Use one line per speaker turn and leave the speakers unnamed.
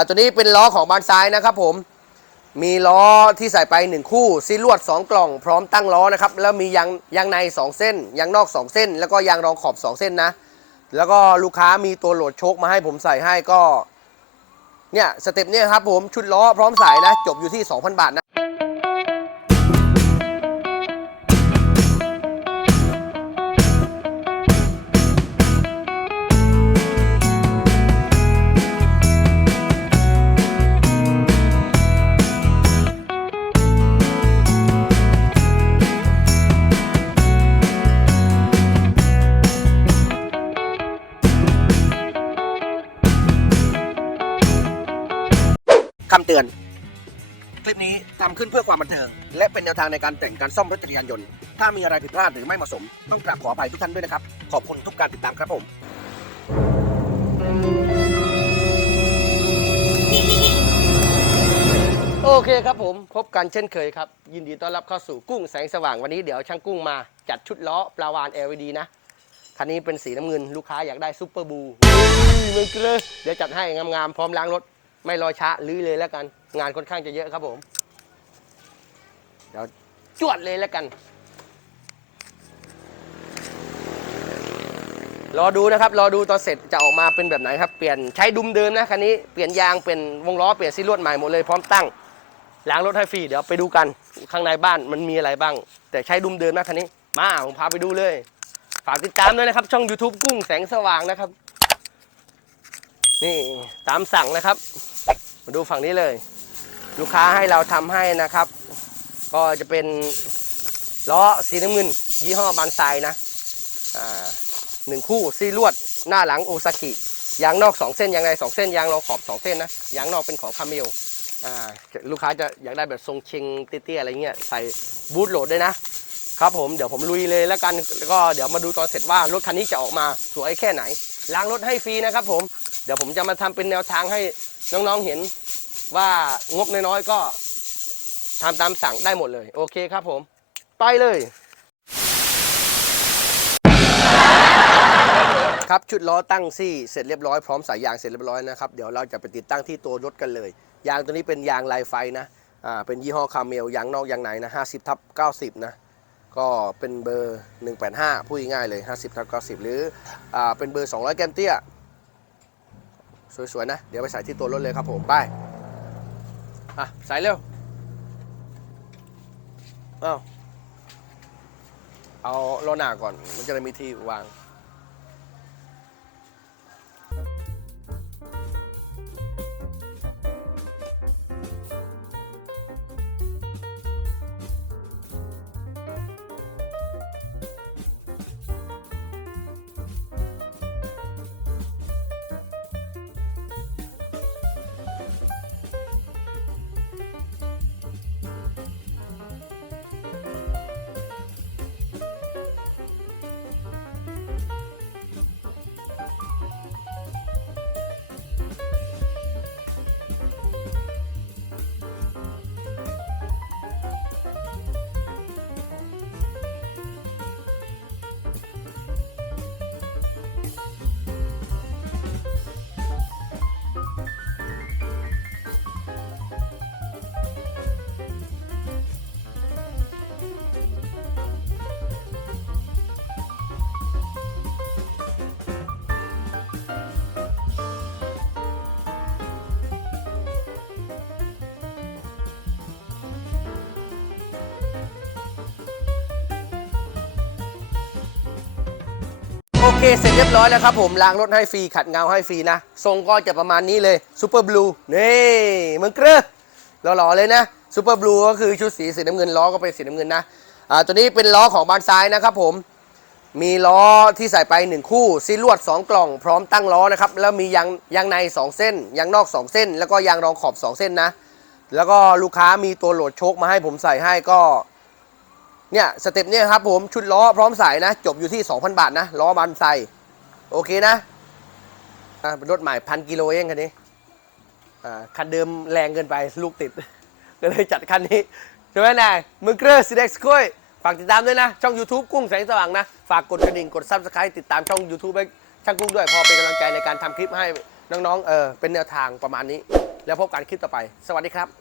อ่ตัวนี้เป็นล้อของบานซ้ายนะครับผม มีล้อที่ใส่ไป 1 คู่ซีลวด 2 กล่อง พร้อมตั้งล้อนะครับ แล้วมียางยางใน 2 เส้น ยางนอก 2 เส้น แล้วก็ยางรองขอบ 2 เส้นนะ แล้วก็ลูกค้ามีตัวโหลดโชคมาให้ผมใส่ให้ก็ เนี่ยสเต็ปเนี่ยครับผมชุดล้อพร้อมใส่นะ จบอยู่ที่ 2,000 บาทนะ คำเตือน คลิปนี้ทำขึ้นเพื่อความบันเทิง และเป็นแนวทางในการแต่งการซ่อมรถจักรยานยนต์ ถ้ามีอะไรผิดพลาดหรือไม่เหมาะสม ต้องกราบขออภัยทุกท่านด้วยนะครับ ขอบคุณทุกการติดตามครับผมโอเคครับผมพบกันเช่นเคยครับ ยินดีต้อนรับเข้าสู่กุ้งแสงสว่างวันนี้เดี๋ยวช่างกุ้งมาจัดชุดล้อปลาวาน LED นะ คันนี้เป็นสีน้ำเงิน ลูกค้าอยากได้ซุปเปอร์บูมันเกลือเดี๋ยวจัดให้งามๆ พร้อมล้างรถ ไม่รอช้าลื้อเลยแล้วกัน งานค่อนข้างจะเยอะครับผม เดี๋ยวจวดเลยแล้วกัน รอดูนะครับรอดูตอนเสร็จจะออกมาเป็นแบบไหนครับ เปลี่ยนใช้ดุมเดิมนะคันนี้เปลี่ยนยางเปลี่ยนวงล้อเปลี่ยนซีลวดใหม่หมดเลยพร้อมตั้งล้างรถให้ฟรีเดี๋ยวไปดูกันข้างในบ้านมันมีอะไรบ้าง แต่ใช้ดุมเดิมนะคันนี้ มาผมพาไปดูเลย ฝากติดตามด้วยนะครับ ช่อง YouTube กุ้งแสงสว่างนะครับ นี่ตามสั่งนะครับ มาดูฝั่งนี้เลย ลูกค้าให้เราทำให้นะครับ ก็จะเป็นล้อสีน้ำเงิน ยี่ห้อบันไซนะหนึ่งคู่ซีลวดหน้าหลังโอซากิยางนอก 2 เส้นยางใน2เส้นยางรองขอบ 2 เส้นนะยางนอกเป็นของคาเมลลูกค้าจะอยากได้แบบทรงเชงเตี้ยๆอะไรเงี้ยใส่บูทโหลดด้วยนะครับผมเดี๋ยวผมลุยเลยแล้วกันแล้วก็เดี๋ยวมาดูตอนเสร็จว่ารถคันนี้จะออกมาสวยแค่ไหน ล้างรถให้ฟรีนะครับผม เดี๋ยวผมจะมาทำเป็นแนวทางให้น้องๆเห็นว่างบน้อยๆก็ทำตามสั่งได้หมดเลย โอเคครับผม ไปเลย ครับชุดล้อตั้งซี่เสร็จเรียบร้อยพร้อมสายยางเสร็จเรียบร้อยนะครับเดี๋ยวเราจะไปติดตั้งที่ตัวรถกันเลย ยางตัวนี้เป็นยางลายไฟนะอ่าเป็นยี่ห้อคาเมลยางนอกยางในนะ50ทับ90 นะ ก็เป็นเบอร์ 185 พูดง่ายเลย 50ทับ90 หรืออเป็นเบอร์ 200 แกมเตี้ย สวย ๆ นะ เดี๋ยวไปใส่ที่ตัวรถเลยครับผม ไป อะ ใส่เร็ว เอาเอาล้อหนาก่อน มันจะได้มีที่วาง เคเสร็จเรียบร้อยแล้วครับผมล้างรถให้ฟรีขัดเงาให้ฟรีนะ ทรงก็จะประมาณนี้เลยซูเปอร์บลูนี่มึงเกลือหล่อๆเลยนะซูเปอร์บลูก็คือชุดสีสีน้ำเงินล้อก็เป็นสีน้ำเงินนะอ่าตัวนี้เป็นล้อของบานซ้ายนะครับผมมีล้อที่ใส่ไป 1 คู่ซีลวด 2 กล่องพร้อมตั้งล้อนะครับแล้วมียางยางใน 2 เส้นยางนอก 2 เส้น แล้วก็ยางรองขอบ 2 เส้นนะ แล้วก็ลูกค้ามีตัวโหลดโชคมาให้ผมใส่ให้ก็ เนี่ยสเต็ปเนี่ยครับผมชุดล้อพร้อมใส่นะ จบอยู่ที่ 2,000 บาทนะล้อบันใส่โอเคนะอ่าเป็นรถใหม่พันกิโลเองคันนี้อ่าคันเดิมแรงเกินไปลูกติด ก็เลยจัดคันนี้ใช่ไหมนายมึงเกลือสิเด็กสกุยฝากติดตามด้วยนะ ช่อง YouTube กุ้งแสงสว่างนะ ฝากกดกระดิ่ง กดซับสไครต์ติดตามช่อง YouTube ให้ช่างกุ้งด้วย พอเป็นกำลังใจในการทำคลิปให้น้องๆเออเป็นแนวทางประมาณนี้ แล้วพบกันคลิปต่อไป สวัสดีครับ